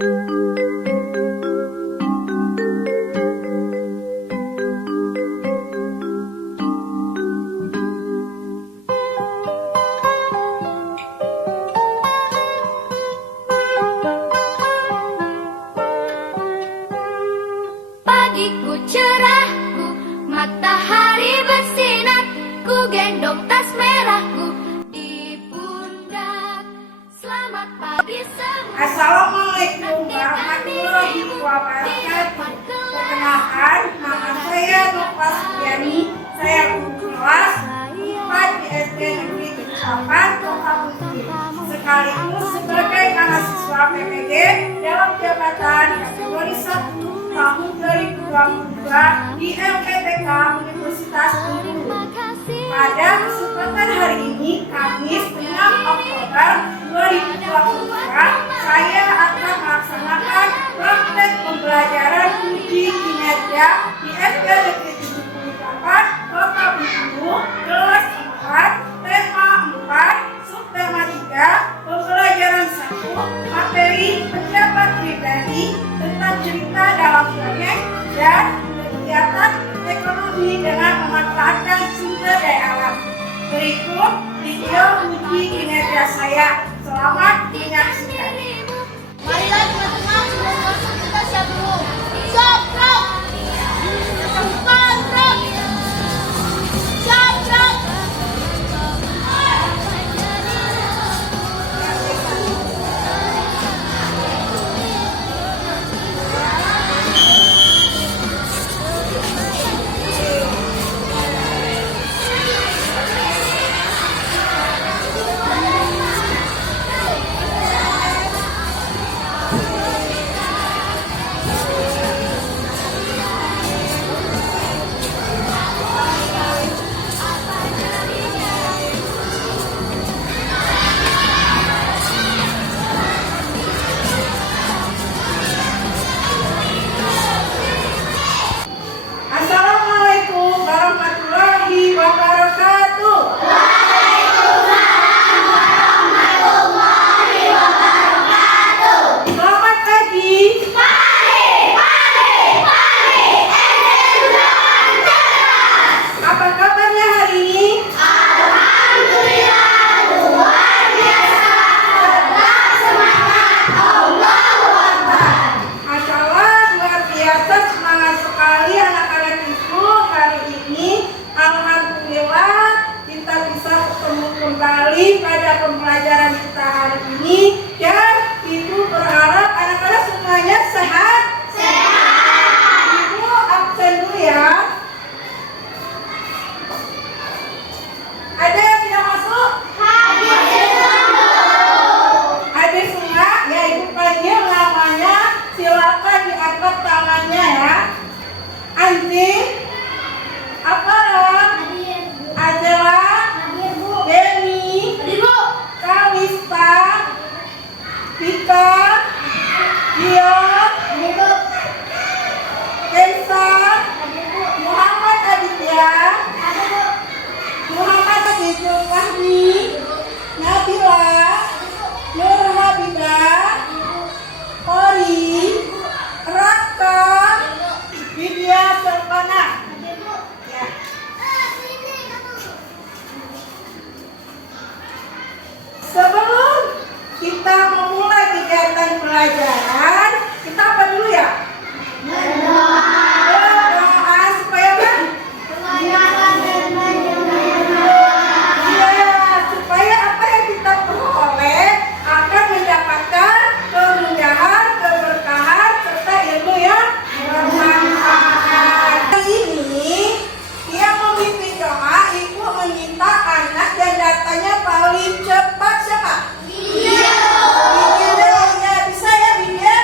Pagiku cerahku, matahari bersinar, ku gendong tas merahku di pundak. Selamat pagi semua. Assalamualaikum warahmatullahi wabarakatuh. Perkenalkan, nama saya Nova Suryani. Saya guru kelas 4 di SD Negeri 8 Kota Putri. Sekaligus sebagai mahasiswa PPG dalam jabatan kategori 1 tahun 2022 di LPTK Universitas Unggul. Pada kesempatan hari ini, Kamis 6 Oktober 2022, saya akan melaksanakan praktek pembelajaran uji kinerja di SD Negeri 78 Kota Bengkulu, kelas 4, tema 4, subtema 3, pembelajaran 1, materi pendapat pribadi tentang cerita dalam dongeng dan kegiatan ekonomi dengan memanfaatkan sumber daya alam. Berikut video uji kinerja saya. Selamat menyaksikan. Marilah teman-teman, sebelum masuk kita siap dulu. Siap, gerak. Depan, gerak. Siap, gerak. Assalamualaikum warahmatullahi wabarakatuh. Selamat pagi. Apa kabarnya hari ini? Masyaallah, luar biasa, semangat sekali anak-anak itu hari ini. Alhamdulillah kita bisa ketemu kembali pada pembelajaran kita hari ini, dan ibu berharap anak-anak semuanya sehat. Ibu absen dulu ya. Ada yang tidak masuk? Ada semua? Ya, ibu panggil namanya. Silakan diangkat tangannya ya. Anti, Akara, Ajela, Deni, Kalista, Vika, Dion, Kensa, Muhammad Aditya, Muhammad Aditya Fahmi, Nabila, Nur Habidah, Ori, Raka, Widya Serpana. Ya. Sebelum kita memulai kegiatan pelajaran, kita apa dulu ya? Berdoa supaya apa? Iya, supaya apa yang kita peroleh akan mendapatkan kemudahan, keberkahan, serta ilmu yang bermanfaat. Hari ini dia memimpin doa, ibu meminta anak dan datanya paling cepat siapa? Widya. Ya, bisa ya Widya?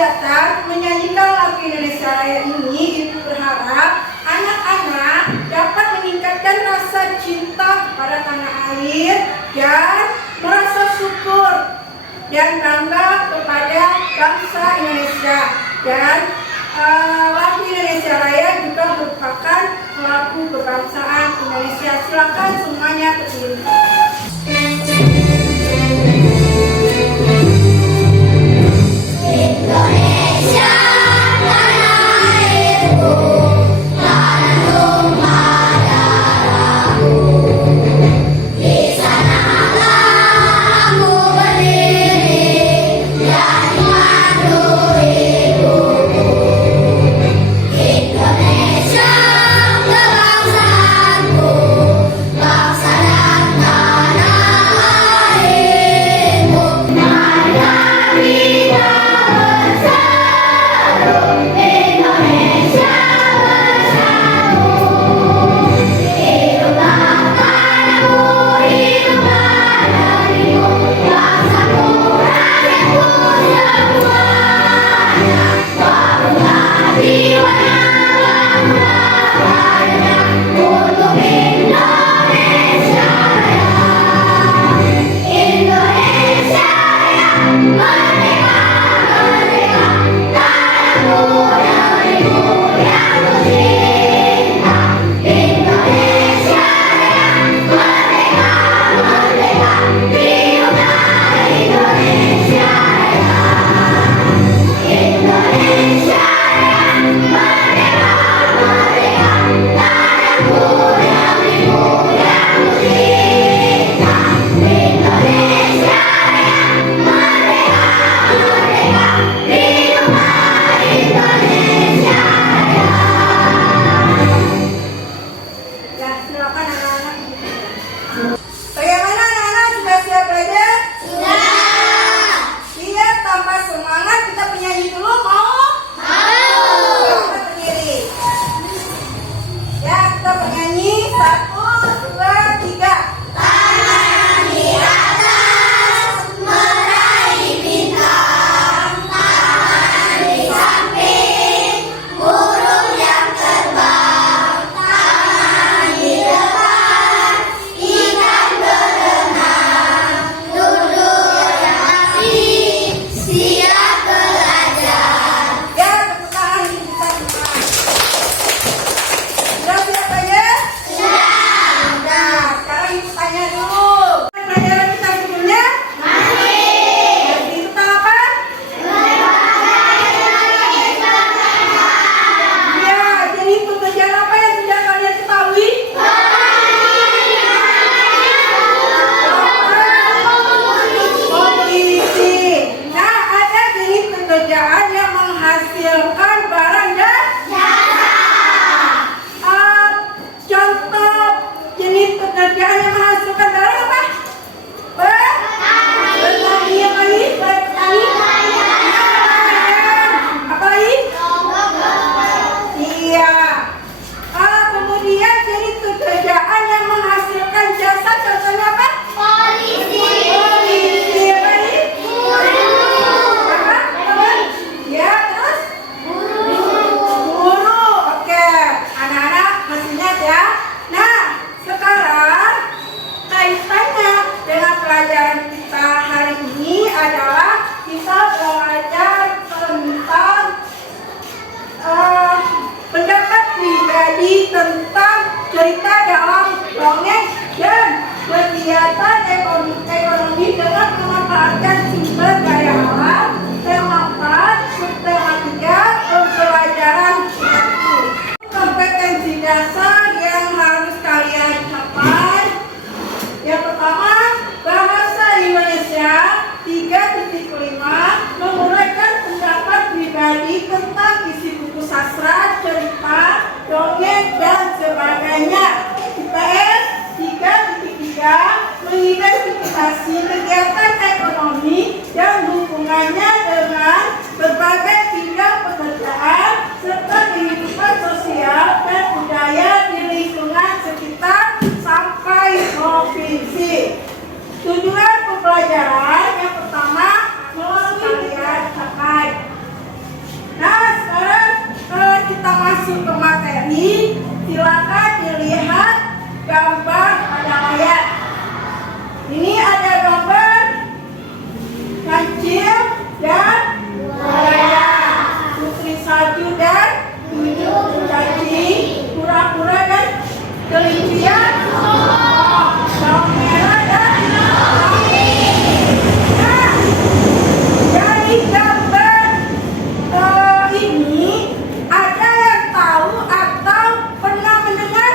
kegiatan menyanyikan lagu Indonesia Raya ini, Ibu berharap anak-anak dapat meningkatkan rasa cinta kepada tanah air dan merasa syukur dan bangga kepada bangsa Indonesia. Dan lagu Indonesia Raya juga merupakan lagu kebangsaan Indonesia. Silakan semuanya berdiri. Indonesia tanah airku, tanah tumpah darahku. Di sanalah aku berdiri dan mengadu ibuku. Indonesia kebangsaanku, bangsa dan tanah airku. Mari kita Indonesia bersatu, hiduplah tanahku, hiduplah negeriku, bangsaku, rakyatku semuanya. Bangunlah jiwanya, bangunlah badannya untuk Indonesia Raya. Indonesia Raya, merdeka, merdeka, tanahku, negeriku yang kucinta. Indonesia Raya, merdeka, merdeka, hiduplah Indonesia Raya. Indonesia Raya, merdeka, merdeka, tanahku, negeriku yang kucinta. Indonesia Raya, merdeka, merdeka, hiduplah Indonesia Raya. Ya, silakan anak-anak. Bagaimana anak-anak, sudah siap belajar? Sudah. Siap, tambah semangat, kita penyanyi dulu, mau? Mau. Kita berdiri. Ya, kita penyanyi, 1, 2, 3. Tangan di atas meraih bintang, tangan di samping burung yang terbang, tangan di depan ikan berenang, duduk yang rapi siap belajar. Ya, tepuk tangan untuk kita semua. Sudah siap belajar? Sudah. Nah, sekarang ibu tanya dulu. Pelajaran kita sebelumnya? Masih. Itu tentang apa? Ya, jadi pekerjaan apa yang sudah kalian ketahui? Polisi. Nah, ada jenis pekerjaan yang menghasilkan barang dan contoh jenis pekerjaan yang menghasilkan barang apa? Bertani. Yang lagi? Bertani. Apa lagi? Iya. Kemudian jenis pekerjaan yang menghasilkan jasa, contohnya apa? Polisi. Polisi. Apa lagi? Apa? Apa? Ya, terus? Guru. Oke. Anak-anak masih ingat ya? Nah, sekarang kaitannya dengan pelajaran kita hari ini adalah kita belajar tentang pendapat pribadi tentang cerita dalam dongeng dan kegiatan ekonomi dengan memanfaatkan sumber daya alam. Tema 4, subtema 3, pembelajaran kreatif. Kompetensi dasar yang harus kalian capai. Yang pertama, bahasa Indonesia 3.5, menguraikan pendapat pribadi tentang isi buku sastra, cerita, dongeng, dan sebagainya. IPS 3.3, mengidentifikasi kegiatan ekonomi dan hubungannya dengan berbagai bidang pekerjaan serta kehidupan sosial dan budaya di lingkungan sekitar sampai provinsi. Tujuan pembelajaran yang pertama, melalui kalian capai Kelincian, bawang merah dan nah, dari gambar ini ada yang tahu atau pernah mendengar?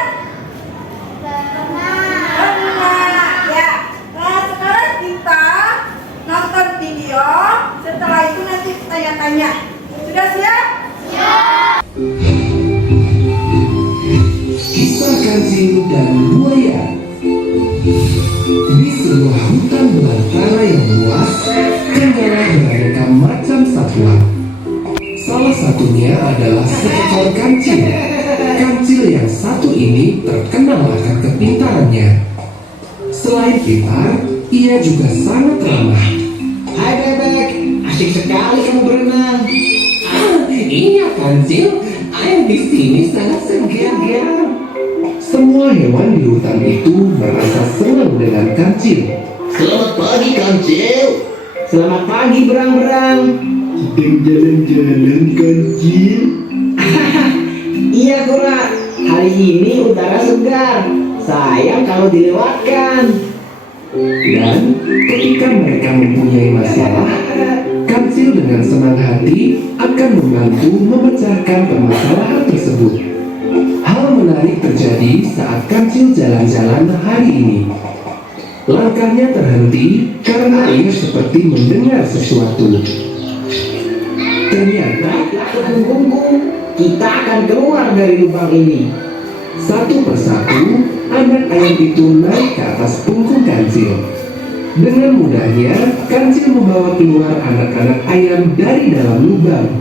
Pernah ya. Nah sekarang kita nonton video. Setelah itu nanti tanya-tanya. Sudah siap? Kisah kancil dan buaya. Di sebuah hutan belantara yang luas, tinggallah beraneka macam satwa. Salah satunya adalah seekor kancil. Kancil yang satu ini terkenal akan kepintarannya. Selain pintar, ia juga sangat ramah. Hai bebek, asik sekali kamu berenang. Iya kancil, air di sini sangat segar. Semua hewan di hutan itu merasa senang dengan kancil. Selamat pagi kancil. Selamat pagi berang-berang. Sedang jalan-jalan kancil. Iya Kura, hari ini udara segar. Sayang kalau dilewatkan. Dan ketika mereka mempunyai masalah, kancil dengan senang hati akan membantu memecahkan permasalahan tersebut. Hal menarik terjadi saat kancil jalan-jalan hari ini. Langkahnya terhenti karena ia seperti mendengar sesuatu. Ternyata Tunggu, kita akan keluar dari lubang ini. satu persatu anak ayam itu naik ke atas punggung kancil. Dengan mudahnya, kancil membawa keluar anak-anak ayam dari dalam lubang.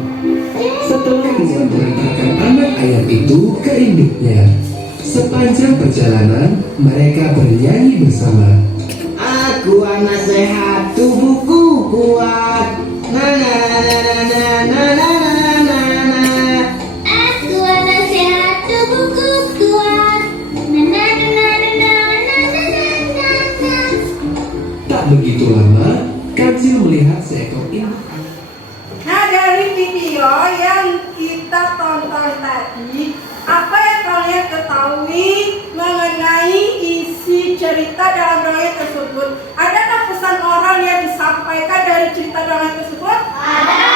Setelah ia mengantarkan anak ayam itu ke induknya, sepanjang perjalanan mereka bernyanyi bersama. Aku anak sehat, tubuhku kuat. Na na na na na na na na na. Aku anak sehat, tubuhku kuat. Na na na na na na na na na. Tak begitu lama, kancil melihat seekor induk. Nah dari video yang kita tonton tadi, apa yang kalian ketahui mengenai isi cerita dalam dongeng tersebut? Adakah pesan moral yang disampaikan dari cerita dongeng tersebut? Ada.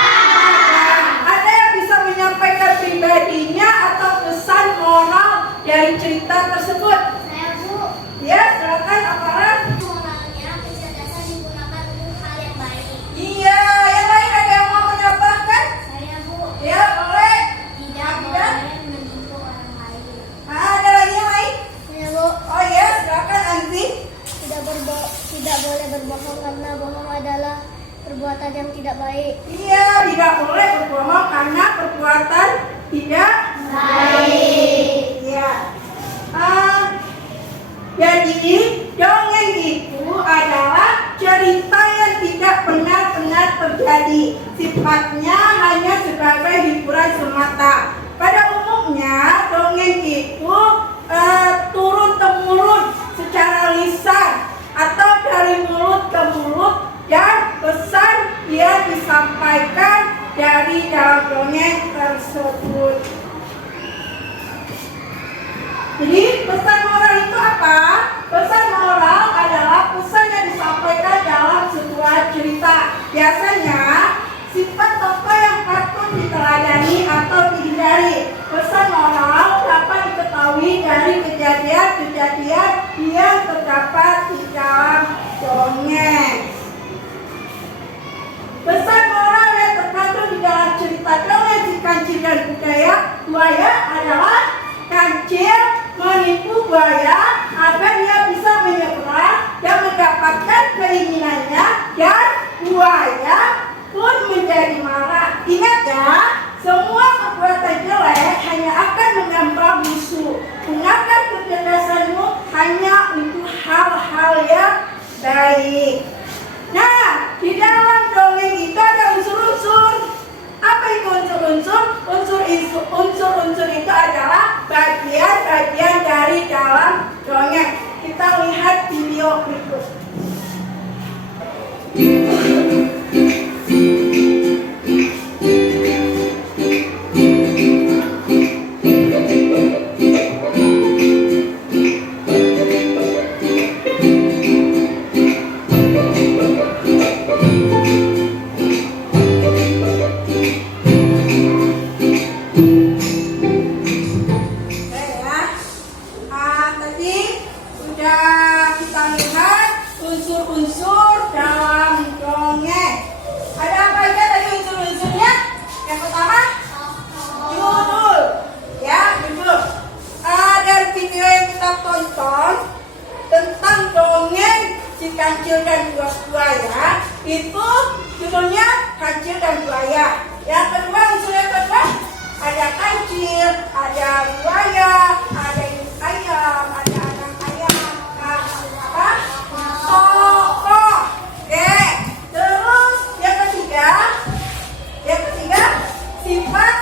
Ada yang bisa menyampaikan pribadinya atau pesan moral dari cerita tersebut? Saya Bu. Ya, silakan Aparat. Moralnya kecerdasan digunakan untuk hal yang baik. Iya, yang lain ada yang mau menambahkan? Saya Bu. Ya, boleh. Tidak boleh menipu orang lain. Ada lagi yang lain? Saya Bu. Oh ya, silakan Anzi. Tidak boleh berbohong karena bohong adalah perbuatan yang tidak baik. Iya, tidak boleh berbohong karena perbuatan tidak Baik. Iya. Jadi dongeng itu adalah cerita yang tidak benar-benar terjadi. Sifatnya hanya sebagai hiburan semata. Pada umumnya dongeng itu turun-temurun secara lisan atau dari mulut ke mulut, dan pesan yang disampaikan dari dalam dongeng tersebut. Jadi pesan moral itu apa? Pesan moral adalah pesan yang disampaikan dalam sebuah cerita. Biasanya sifat tokoh yang patut diteladani atau dihindari. Pesan moral dapat diketahui dari kejadian-kejadian yang terdapat di dalam dongeng. Pesan moral yang terkandung di dalam cerita dongeng Si Kancil dan Buaya adalah kancil menipu buaya agar dia bisa menyeberang dan mendapatkan keinginannya, dan buaya pun menjadi marah. Ingat ya, semua perbuatan jelek hanya akan menambah musuh. Gunakan kecerdasanmu hanya untuk hal-hal yang baik. Nah, di dalam dongeng itu ada unsur-unsur. Apa itu unsur-unsur? Unsur-unsur itu adalah bagian-bagian dari dalam dongeng. Kita lihat video berikut. kancil dan buaya itu judulnya kancil dan buaya. Yang kedua, unsur yang kedua ada kancil, ada buaya, ada induk ayam, ada anak ayam, apa? Tokoh. Oke. Terus yang ketiga sifat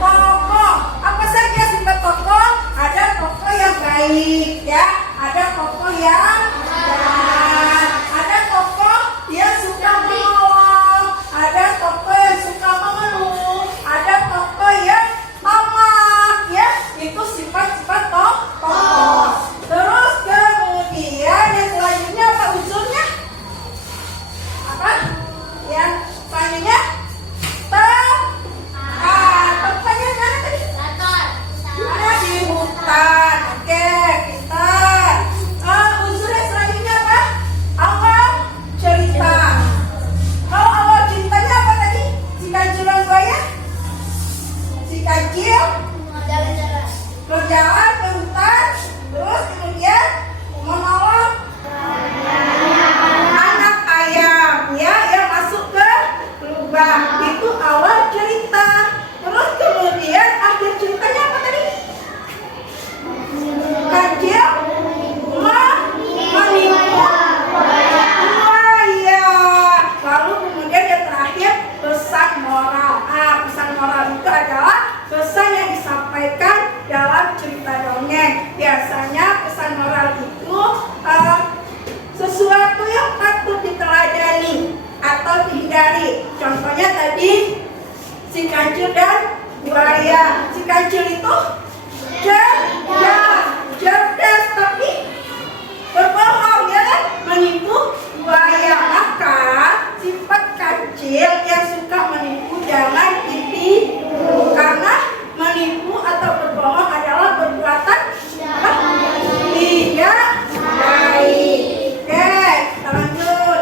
tokoh. Apa saja sifat tokoh? Ada tokoh yang baik, ya. Ada tokoh yang jahat. Ada tokoh yang suka menolong. Ada tokoh yang suka mengeluh. Ada tokoh yang lemah, ya. Itu sifat-sifat tokoh. Terus kemudian yang selanjutnya apa unsurnya? Apa? Yang selanjutnya tempatnya mana tadi? Mana di hutan. Oke, pintar. Unsur yang selanjutnya apa? Awal cerita. Kalau awal ceritanya apa tadi? Si kancil dan buaya? Si kancil berjalan ke hutan, terus kemudian menolong anak ayam, ya, yang masuk ke lubang. Itu awal cerita. Terus kemudian akhir ceritanya apa tadi? Kancil menipu buaya. Lalu kemudian yang terakhir pesan moral. Pesan moral itu adalah pesan yang disampaikan dalam cerita dongeng. Biasanya pesan moral itu sesuatu yang patut diteladani atau dihindari. Contohnya tadi si kancil dan buaya. Si kancil itu cerdas tapi berbohong, ya kan? Menipu buaya. Maka sifat kancil yang suka menipu jangan ditiru, karena menipu atau berbohong adalah perbuatan tidak baik. Oke, kita lanjut.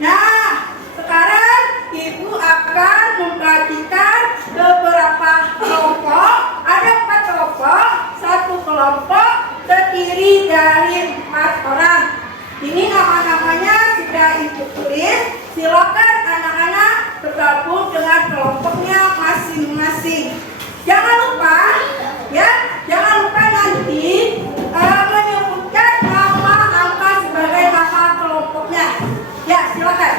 Nah, sekarang ibu akan membagikan beberapa kelompok. Ada 4 kelompok. Satu kelompok terdiri dari 4 orang. Ini nama-namanya sudah ibu tulis. Silakan anak-anak bergabung dengan kelompoknya masing-masing. Jangan lupa, ya, jangan lupa nanti menyebutkan nama angka sebagai nama kelompoknya. Ya, silakan.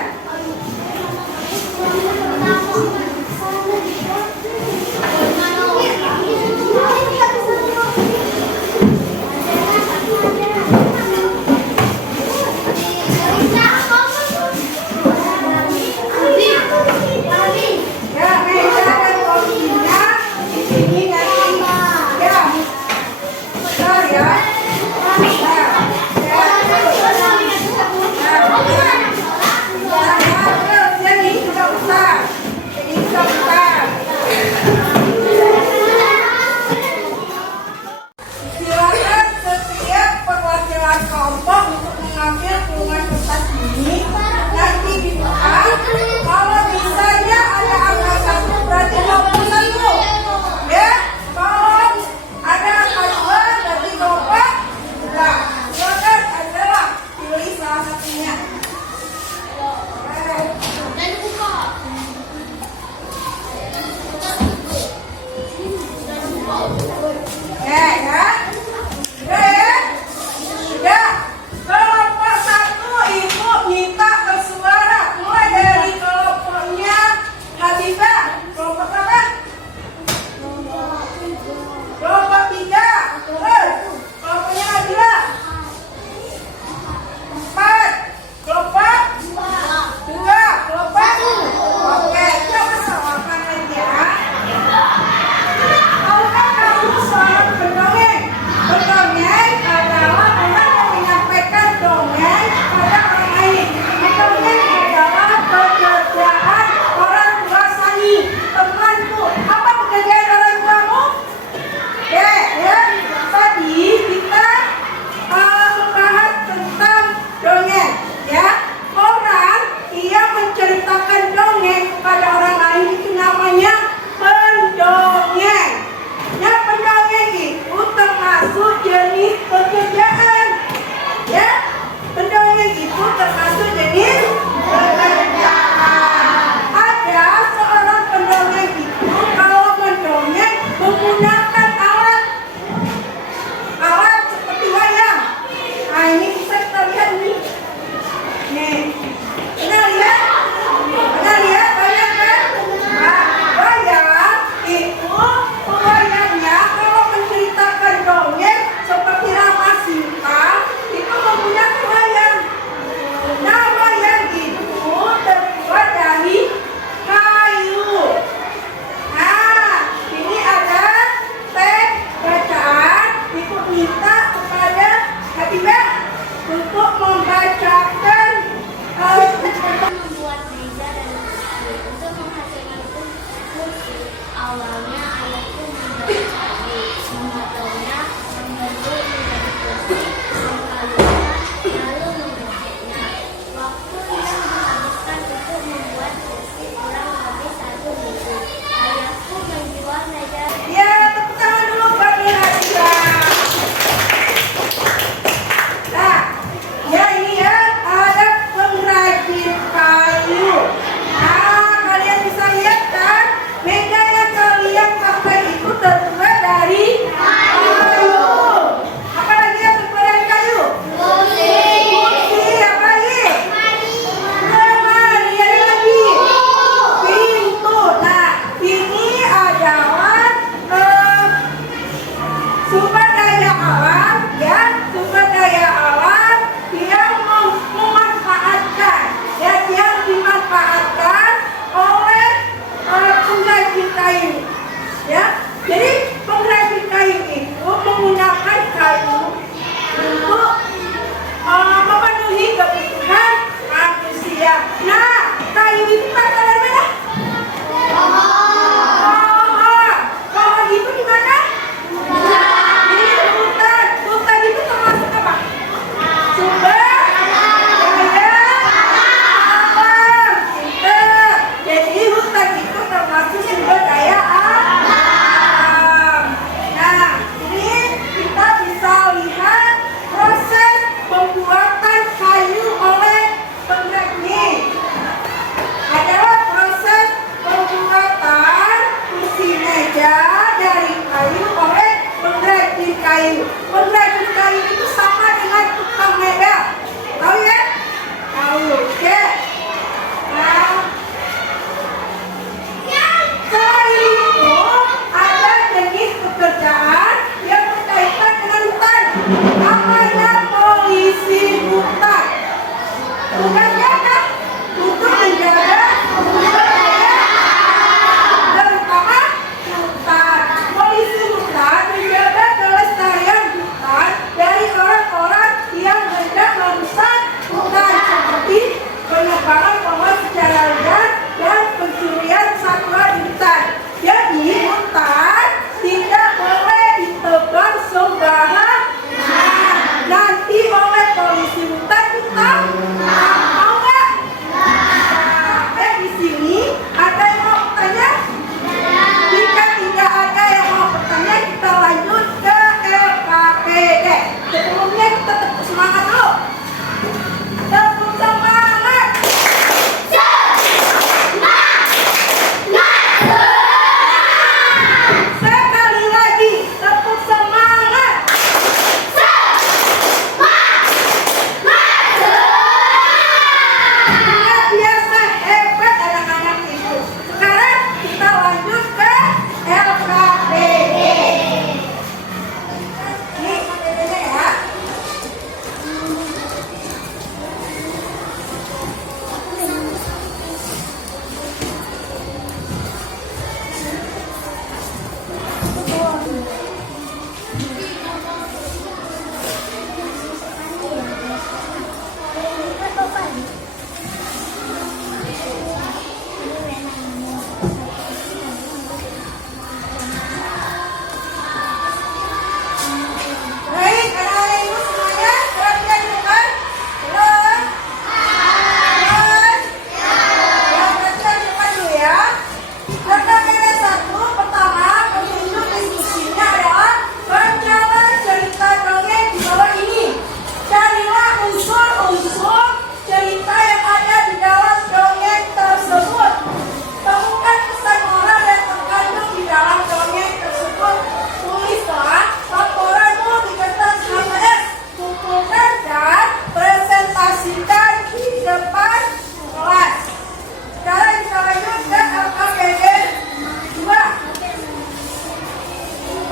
Ya, meja dan kursinya di sini nanti. Ya, betul ya. Silakan setiap perwakilan kelompok untuk mengambil pulungan kertas ini. Nanti dibuka. Kalau misalnya ada angka 1 berarti 21. Ya, kalau ada angka 2 berarti kelompok 2. Silakan adalah pilih salah satunya. Ya, ya. Sudah ya? Sudah. Kelompok 1 ibu minta bersuara. Mulai dari kelompoknya Habibah. Kelompok berapa? Kelompok 3. Terus kelompoknya Habibah 4. Kelompok 2. Kelompok 1. Oke, coba samakan lagi ya. Tahukah kamu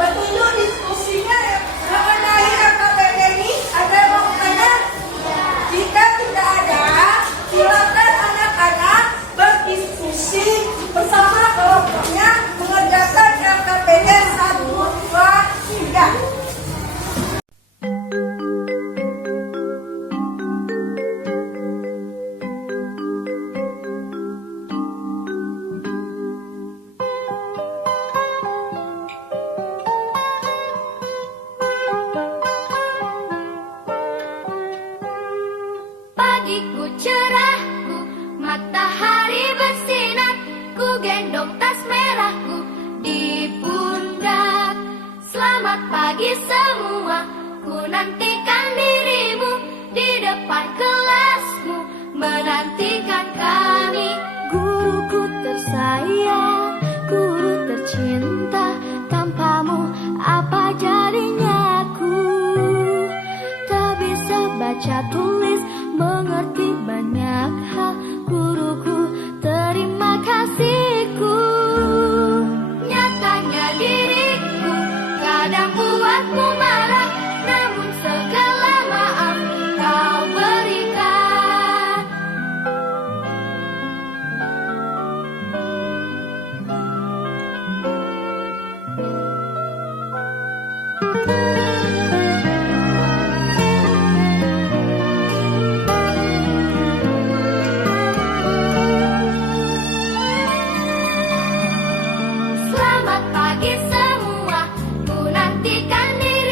Setuju diskusinya mengenai LKPD ini? Ada yang mau bertanya? Jika tidak ada, silakan anak-anak berdiskusi bersama kelompoknya mengerjakan LKPD 1, 2, 3. Pagiku cerahku, matahari bersinar, ku gendong tas merahku di pundak. Selamat pagi semua, ku nantikan dirimu di depan kelasmu, menantikan kami. Guruku tersayang, guru tercinta, tanpamu apa jadinya aku? Tak bisa baca tulis, mengerti banyak hal, guruku terima kasihku. Nyatanya diriku kadang buatmu marah, namun segala maaf kau berikan. Selamat pagi semua, ku nantikan diri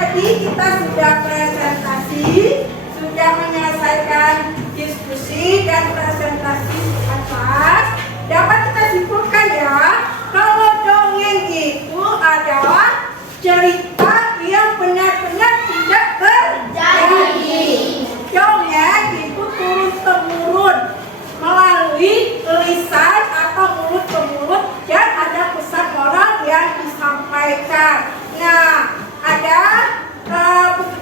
tadi kita sudah presentasi, sudah menyelesaikan diskusi dan presentasi kelas. Dapat kita simpulkan ya, kalau dongeng itu adalah cerita yang benar-benar tidak terjadi. Dongeng itu turun-temurun melalui lisan atau mulut ke mulut dan ada pesan moral yang disampaikan. Nah, ada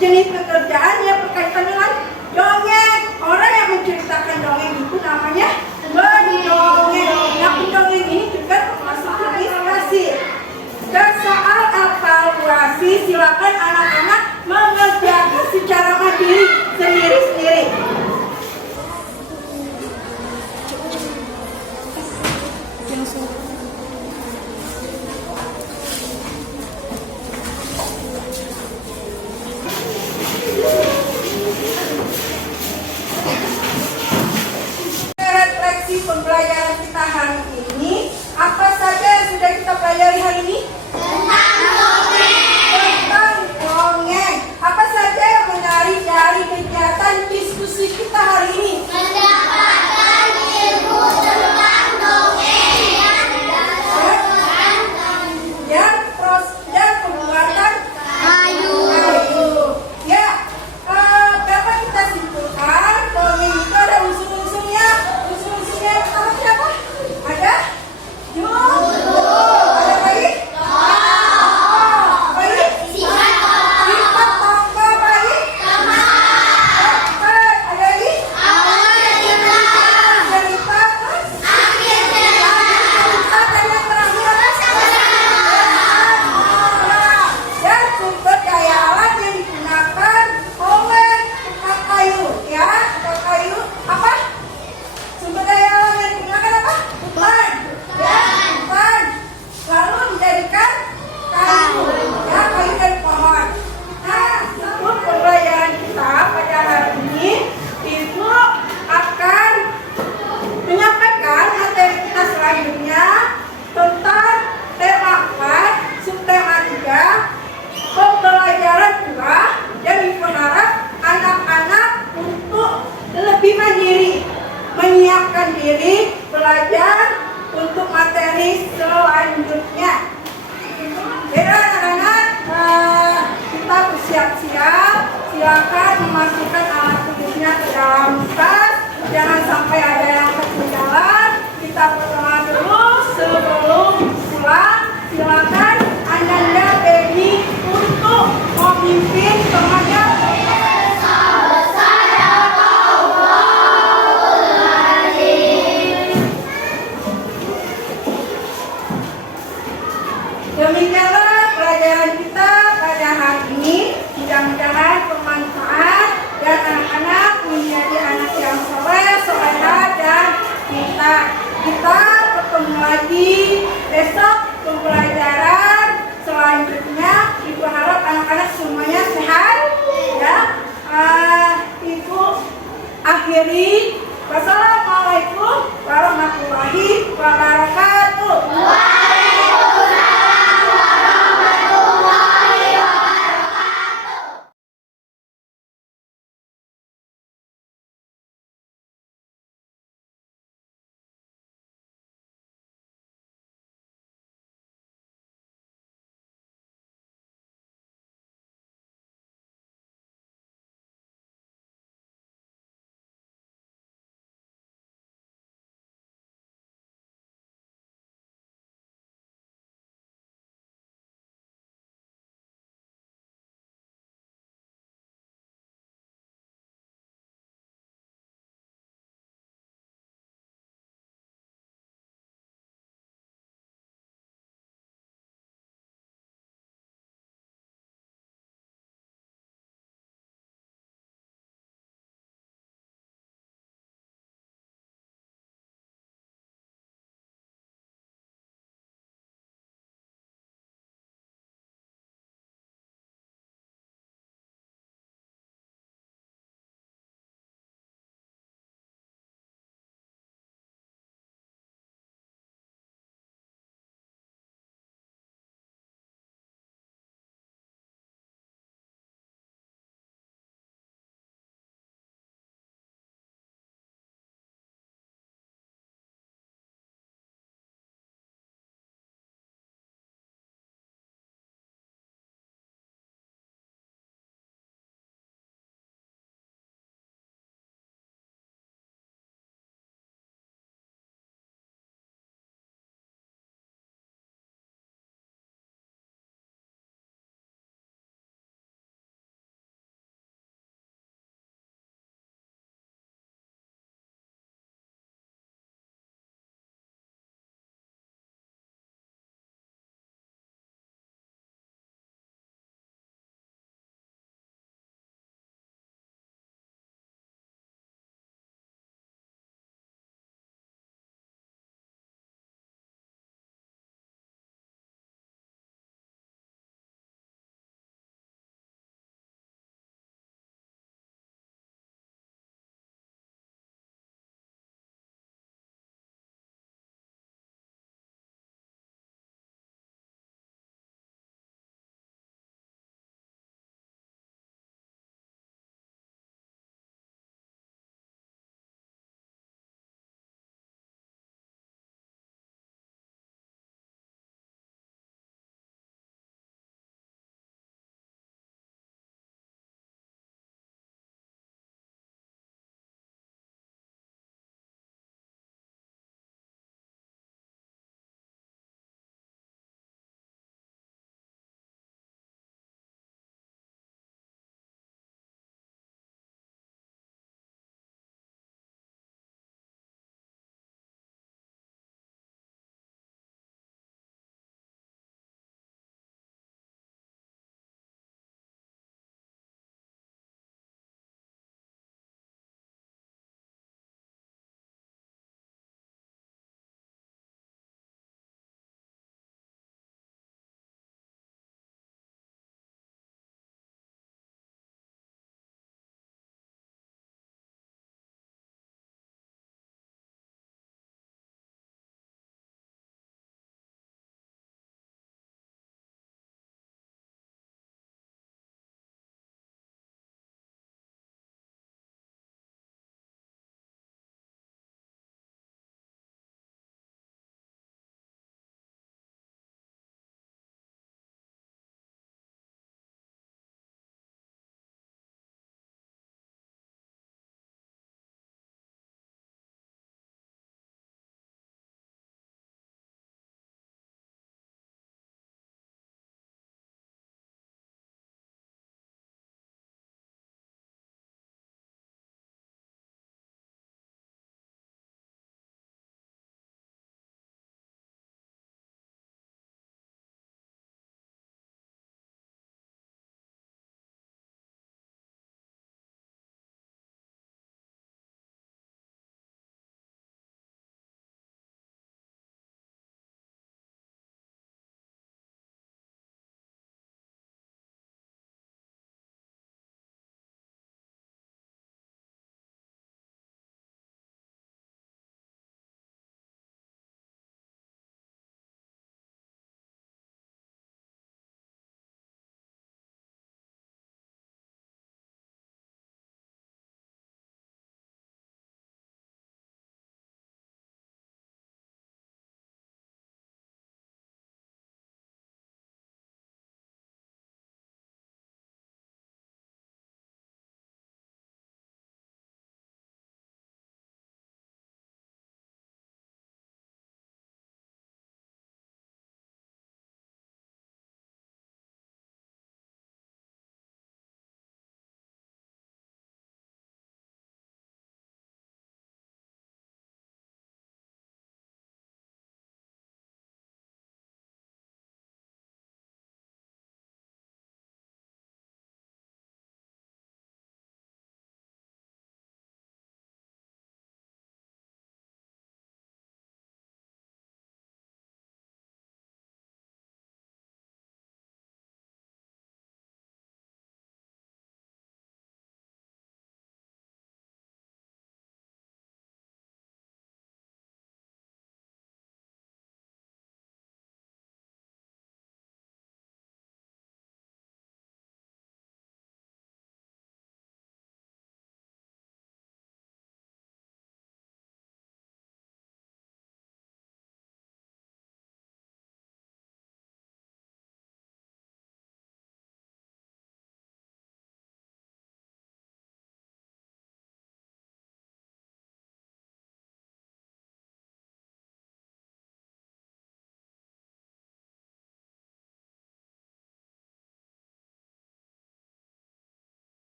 jenis pekerjaan yang berkaitan dengan dongeng. Orang yang menceritakan dongeng itu namanya pendongeng. Nah, pendongeng ini juga termasuk jenis klasik. Dan soal evaluasi, silakan anak-anak